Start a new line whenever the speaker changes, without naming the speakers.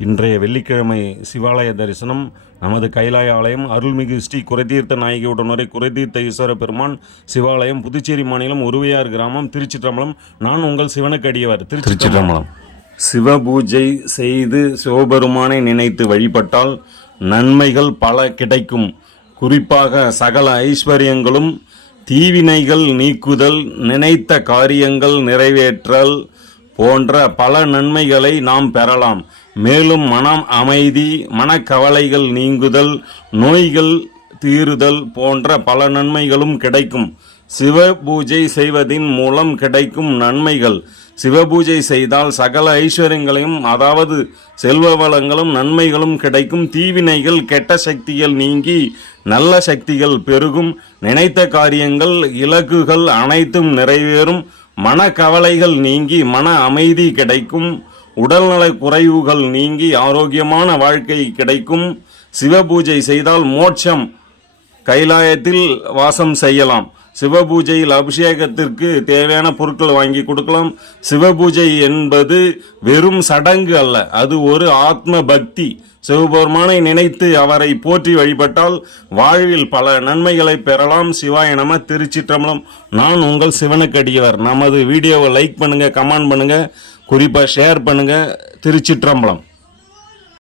இன்றைய வெள்ளிக்கிழமை சிவாலய தரிசனம். நமது கைலாய ஆலயம் அருள்மிகு ஸ்ரீ குறைதீர்த்த நாயகி உடனுரை குறைதீர்த்த ஈஸ்வர பெருமான் சிவாலயம் புதுச்சேரி மாநிலம் உருவையார் கிராமம் திருச்சிற்றம்பலம். நான் உங்கள் சிவனுக்கு அடியவர் திருச்சிற்றம்பலம். சிவபூஜை செய்து சிவபெருமானை நினைத்து வழிபட்டால் நன்மைகள் பல கிடைக்கும். குறிப்பாக சகல ஐஸ்வர்யங்களும் தீவினைகள் நீக்குதல் நினைத்த காரியங்கள் நிறைவேற்றல் போன்ற பல நன்மைகளை நாம் பெறலாம். மேலும் மனம் அமைதி மனக்கவலைகள் நீங்குதல் நோய்கள் தீருதல் போன்ற பல நன்மைகளும் கிடைக்கும். சிவ பூஜை செய்வதின் மூலம் கிடைக்கும் நன்மைகள். சிவபூஜை செய்தால் சகல ஐஸ்வர்யங்களையும் அதாவது செல்வ வளங்களும் நன்மைகளும் கிடைக்கும். தீவினைகள் கெட்ட சக்திகள் நீங்கி நல்ல சக்திகள் பெருகும். நினைத்த காரியங்கள் இலக்குகள் அனைத்தும் நிறைவேறும். மனக்கவலைகள் நீங்கி மன அமைதி கிடைக்கும். உடல்நல குறைவுகள் நீங்கி ஆரோக்கியமான வாழ்க்கை கிடைக்கும். சிவபூஜை செய்தால் மோட்சம் கைலாயத்தில் வாசம் செய்யலாம். சிவபூஜையில் அபிஷேகத்திற்கு தேவையான பொருட்கள் வாங்கி கொடுக்கலாம். சிவபூஜை என்பது வெறும் சடங்கு அல்ல அது ஒரு ஆத்ம பக்தி. சிவபெருமானை நினைத்து அவரை போற்றி வழிபட்டால் வாழ்வில் பல நன்மைகளை பெறலாம். சிவாய நம திருச்சிற்றம்பலம். நான் உங்கள் சிவனுக்கடியவர் நமது வீடியோவை லைக் பண்ணுங்கள் கமெண்ட் பண்ணுங்கள் குறிப்பாக ஷேர் பண்ணுங்கள் திருச்சிற்றம்பலம்.